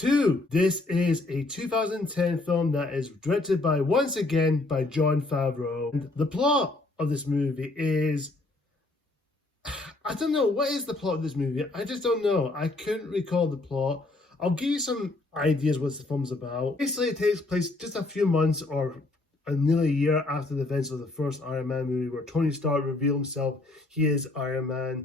2. This is a 2010 film that is directed by, once again, by Jon Favreau. And the plot of this movie is... I don't know. What is the plot of this movie? I just don't know. I couldn't recall the plot. I'll give you some ideas what the film's about. Basically, it takes place just a few months or nearly a year after the events of the first Iron Man movie, where Tony Stark revealed himself he is Iron Man.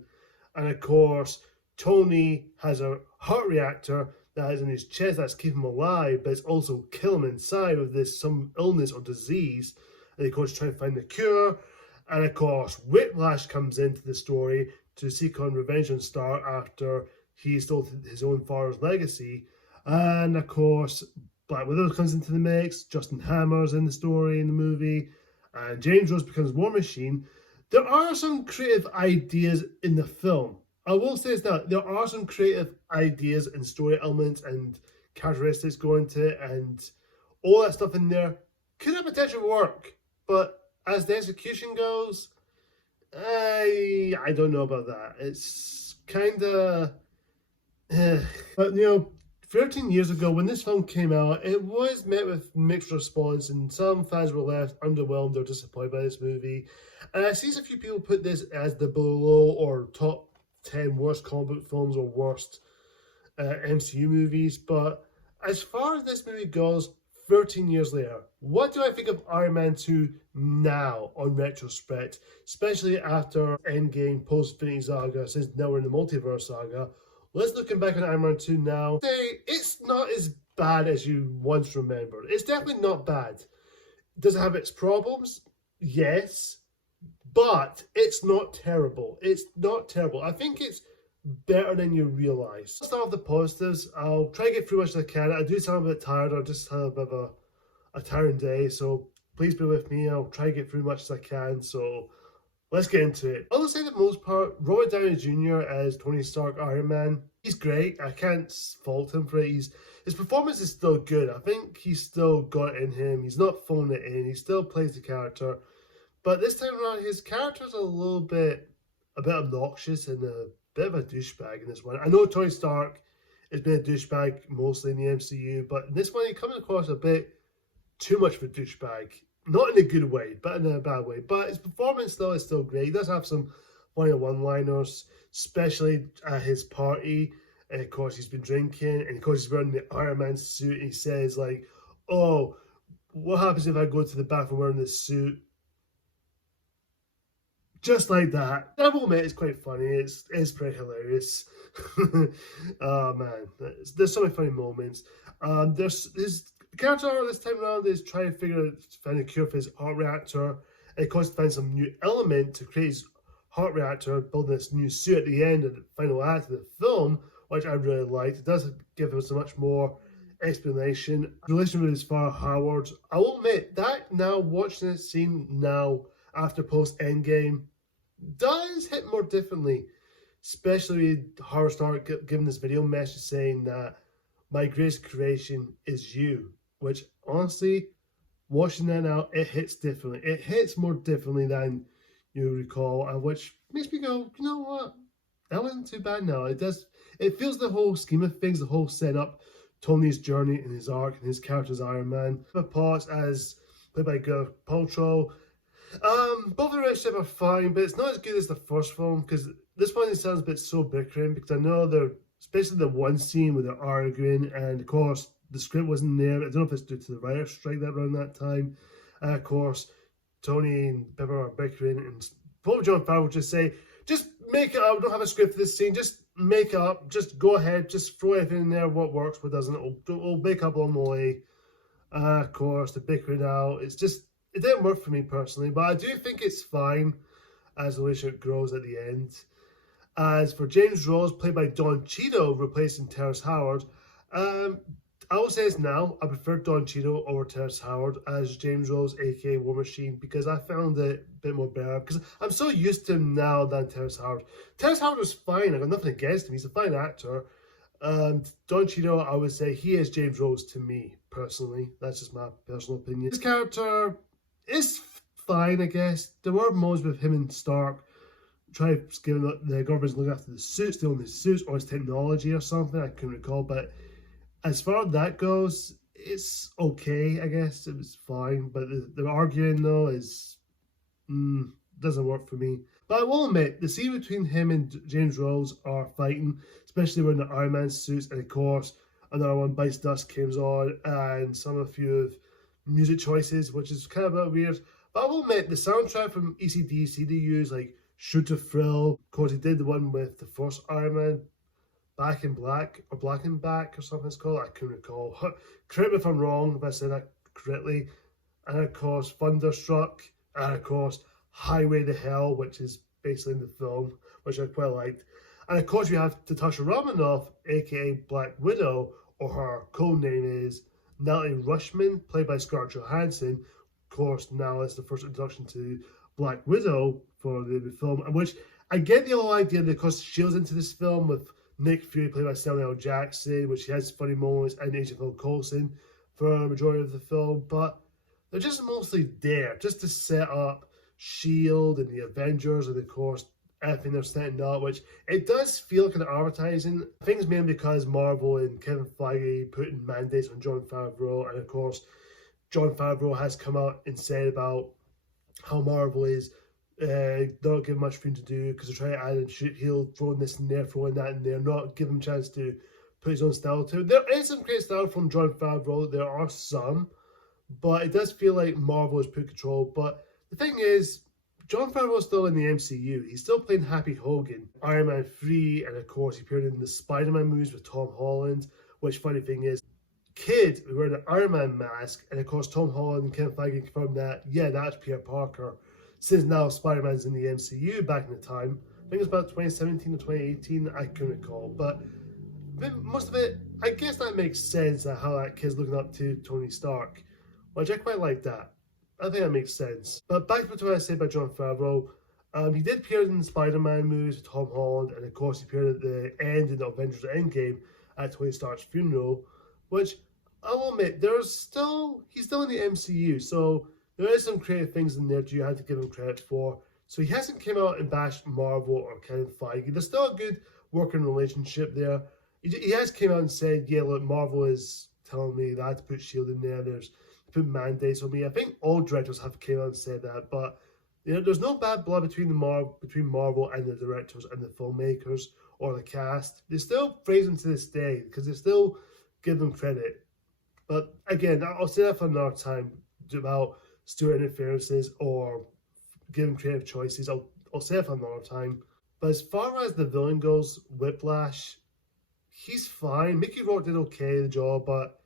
And of course, Tony has a heart reactor that is in his chest that's keeping him alive, but it's also killing him inside with this some illness or disease. And of course, trying to find the cure. And of course, Whiplash comes into the story to seek on revenge on Stark after he stole his own father's legacy. And of course, Black Widow comes into the mix, Justin Hammer's in the story in the movie, and James Rhodes becomes War Machine. There are some creative ideas in the film. I will say this now, there are some creative ideas and story elements and characteristics going to it, and all that stuff in there could have potential to work. But as the execution goes, I don't know about that. It's kind of... But, 13 years ago, when this film came out, it was met with mixed response, and some fans were left underwhelmed or disappointed by this movie. And I see a few people put this as the below or top 10 worst comic book films or worst MCU movies. But as far as this movie goes, 13 years later, what do I think of Iron Man 2 now on retrospect, especially after Endgame, post-Infinity Saga, since now we're in the multiverse saga? Let's looking back on Iron Man 2 now. It's not as bad as you once remembered. It's definitely not bad. Does it have its problems? Yes. But it's not terrible. It's not terrible. I think it's better than you realise. Let's start off the positives. I'll try to get through as much as I can. I do sound a bit tired. I just had a bit of a tiring day. So please be with me. I'll try to get through as much as I can. So let's get into it. I'll say that most part, Robert Downey Jr. as Tony Stark Iron Man, he's great. I can't fault him for it. His performance is still good. I think he's still got it in him. He's not phoning it in. He still plays the character. But this time around, his character's a bit obnoxious and a bit of a douchebag in this one. I know Tony Stark has been a douchebag mostly in the MCU, but in this one, he comes across a bit too much of a douchebag. Not in a good way, but in a bad way. But his performance, though, is still great. He does have some funny one-liners, especially at his party. And, of course, he's been drinking. And, of course, he's wearing the Iron Man suit. And he says, like, oh, what happens if I go to the bathroom wearing this suit? Just like that. I will admit, it's quite funny. It's pretty hilarious. Oh, man. There's so many funny moments. There's character this time around is trying to find a cure for his heart reactor. And of course, to find some new element to create his heart reactor, building this new suit at the end of the final act of the film, which I really liked. It does give us a much more explanation. The relation with his father Howard, I will admit that now watching this scene now after post Endgame does hit more differently, especially with Howard Stark giving this video message saying that my greatest creation is you. Which, honestly, watching that now, it hits differently. It hits more differently than you recall, which makes me go, you know what? That wasn't too bad now. It feels the whole scheme of things, the whole setup, Tony's journey and his arc and his character's Iron Man. The parts as played by Gwyneth Paltrow. Both of the relationship are fine, but it's not as good as the first film, because this one sounds a bit so bickering, because I know they're, especially the one scene where they're arguing, and of course, the script wasn't there. I don't know if it's due to the writer's strike that around that time. Of course, Tony and Pepper are bickering, and both Jon Favreau just say, just make it up. We don't have a script for this scene. Just make it up. Just go ahead. Just throw everything in there. What works, what doesn't. We'll make up along the way. Of course, the bickering out. It didn't work for me personally, but I do think it's fine as the relationship grows at the end. As for James Rhodes, played by Don Cheadle, replacing Terrence Howard, I will say this now, I prefer Don Cheadle over Terrence Howard as James Rhodes, aka War Machine, because I found it a bit more better, because I'm so used to him now than Terrence Howard. Terrence Howard was fine, I got nothing against him, he's a fine actor. Don Cheadle, I would say he is James Rhodes to me, personally. That's just my personal opinion. His character is fine, I guess. There were moments with him and Stark trying to give the government's looking after the suits, stealing his suits or his technology or something, I couldn't recall, but As far as that goes, it's okay, I guess. It was fine, but the arguing though is doesn't work for me. But I will admit, the scene between him and James Rose are fighting, especially when the Iron Man suits, and of course, another one, Bites Dust, comes on, and some of a few of music choices, which is kind of a bit weird. But I will admit, the soundtrack from AC/DC, they use like Shoot to Thrill. Of course, he did the one with the first Iron Man, Back in Black, or Black in Back, or something it's called. I couldn't recall. Correct me if I'm wrong, if I said that correctly. And of course, Thunderstruck, and of course, Highway to Hell, which is basically in the film, which I quite liked. And of course, we have Natasha Romanoff, aka Black Widow, or her code name is Natalie Rushman, played by Scarlett Johansson. Of course, now it's the first introduction to Black Widow for the film, and which I get the whole idea because she was into this film with Nick Fury, played by Samuel L. Jackson, which has funny moments, and Agent Phil Coulson for a majority of the film, but they're just mostly there just to set up S.H.I.E.L.D. and the Avengers, and of course everything they're setting up, which it does feel kind of advertising. I think it's mainly because Marvel and Kevin Feige putting mandates on Jon Favreau, and of course Jon Favreau has come out and said about how Marvel is not giving much for him to do because they're trying to add in S.H.I.E.L.D., throwing this in there, throwing that in there, not giving him a chance to put his own style to it. There is some great style from Jon Favreau, there are some, but it does feel like Marvel has put control. But the thing is, Jon Favreau is still in the MCU. He's still playing Happy Hogan, Iron Man 3, and of course he appeared in the Spider-Man movies with Tom Holland, which funny thing is, Kid wearing an Iron Man mask, and of course Tom Holland and Kevin Feige confirmed that, yeah, that's Peter Parker. Since now Spider-Man's in the MCU back in the time, I think it was about 2017 or 2018, I couldn't recall, but most of it, I guess that makes sense, how that kid's looking up to Tony Stark, which I quite like that. I think that makes sense. But back to what I said about Jon Favreau, he did appear in the Spider-Man movies with Tom Holland, and of course he appeared at the end in the Avengers Endgame at Tony Stark's funeral, which I will admit, he's still in the MCU, so there is some creative things in there you have to give him credit for. So he hasn't come out and bashed Marvel or Kevin Feige. There's still a good working relationship there. He has came out and said, yeah, look, Marvel is telling me that I have to put S.H.I.E.L.D. in there. There's put mandates on me. I think all directors have came out and said that, but you know, there's no bad blood between Marvel and the directors and the filmmakers or the cast. They still praise them to this day because they still give them credit. But again, I'll say that for another time about studio interferences or giving creative choices. I'll say it for another time. But as far as the villain goes, Whiplash, he's fine. Mickey Rourke did okay the job, but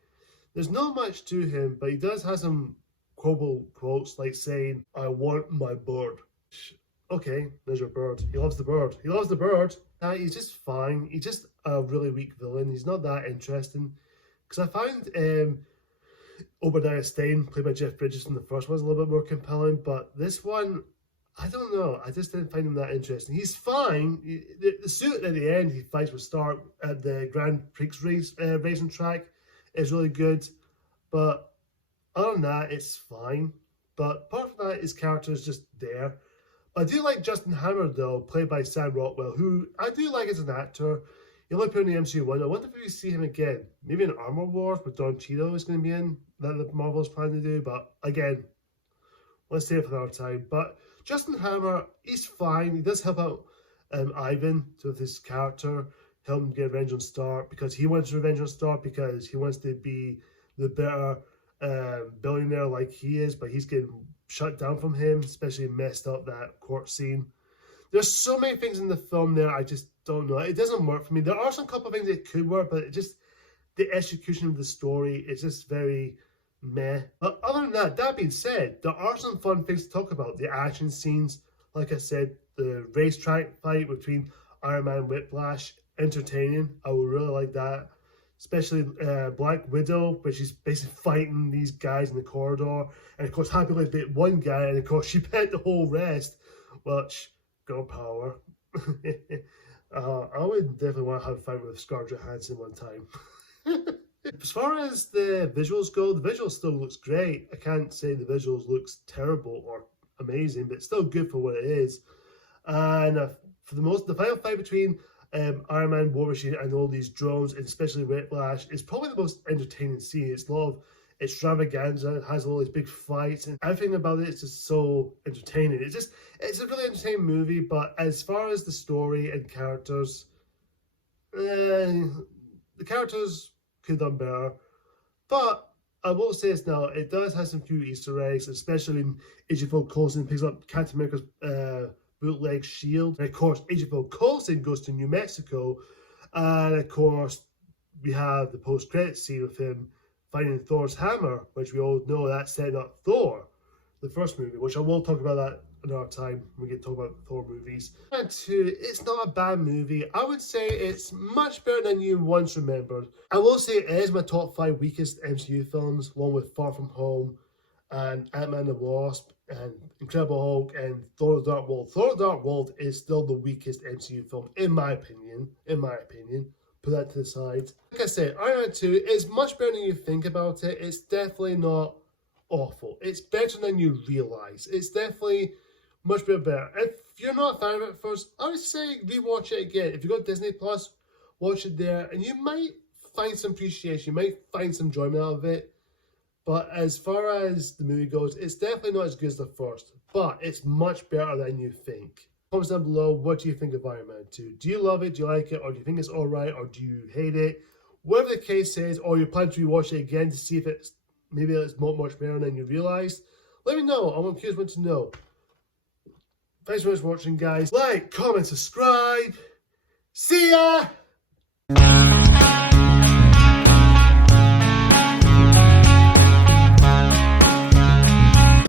there's not much to him. But he does have some quotable quotes like saying, "I want my bird." Okay, there's your bird. He loves the bird. He loves the bird. He's just fine. He's just a really weak villain. He's not that interesting. Because I found Obadiah Stane, played by Jeff Bridges in the first one, was a little bit more compelling. But this one, I don't know. I just didn't find him that interesting. He's fine. The suit at the end, he fights with Stark at the Grand Prix racing track is really good. But other than that, it's fine. But apart from that, his character is just there. I do like Justin Hammer, though, played by Sam Rockwell, who I do like as an actor. He only appeared in the MCU one. I wonder if we see him again. Maybe in Armor Wars, but Don Cheadle is going to be in, that the Marvel's planning to do. But again, let's save it for another time. But Justin Hammer, he's fine. He does help out Ivan with his character, help him get revenge on Stark, because he wants revenge on Stark because he wants to be the better billionaire like he is, but he's getting shut down from him, especially messed up that court scene. There's so many things in the film there, I just don't know. It doesn't work for me. There are some couple of things that could work, but it just, the execution of the story is just very meh. But other than that, that being said, there are some fun things to talk about. The action scenes, like I said, the racetrack fight between Iron Man and Whiplash, entertaining. I would really like that. Especially Black Widow, where she's basically fighting these guys in the corridor. And of course, Happy Life bit one guy, and of course, she bet the whole rest. Which, girl power. I would definitely want to have a fight with Scarlett Johansson one time. As far as the visuals go, the visuals still looks great. I can't say the visuals looks terrible or amazing, but it's still good for what it is. And for the final fight between Iron Man War Machine and all these drones, and especially Whiplash, is probably the most entertaining scene. It's a lot of extravaganza, it has all these big fights, and everything about it is just so entertaining. It's a really entertaining movie, but as far as the story and characters, the characters could have done better. But I will say this now, it does have some few Easter eggs, especially in Agent Phil Coulson picks up Captain America's bootleg shield. And of course, Agent Phil Coulson goes to New Mexico, and of course, we have the post-credit scene with him finding Thor's hammer, which we all know that set up Thor, the first movie, which I will talk about that another time when we get to talk about Thor movies. And two, it's not a bad movie. I would say it's much better than you once remembered. I will say it is my top 5 weakest MCU films, along with Far From Home and Ant-Man and the Wasp and Incredible Hulk and Thor: The Dark World. Thor: The Dark World is still the weakest MCU film, in my opinion. Put that to the side. Like I said, Iron Man 2 is much better than you think about it. It's definitely not awful. It's better than you realize. It's definitely much better. If you're not a fan of it at first, I would say rewatch it again. If you've got Disney Plus, watch it there, and you might find some appreciation. You might find some enjoyment out of it. But as far as the movie goes, it's definitely not as good as the first, but it's much better than you think. Comments down below, what do you think of Iron Man 2? Do you love it? Do you like it? Or do you think it's alright? Or do you hate it? Whatever the case is, or you plan to rewatch it again to see if it's maybe it's not much better than you realised, let me know. I'm curious what to know. Thanks so much for watching, guys. Like, comment, subscribe. See ya!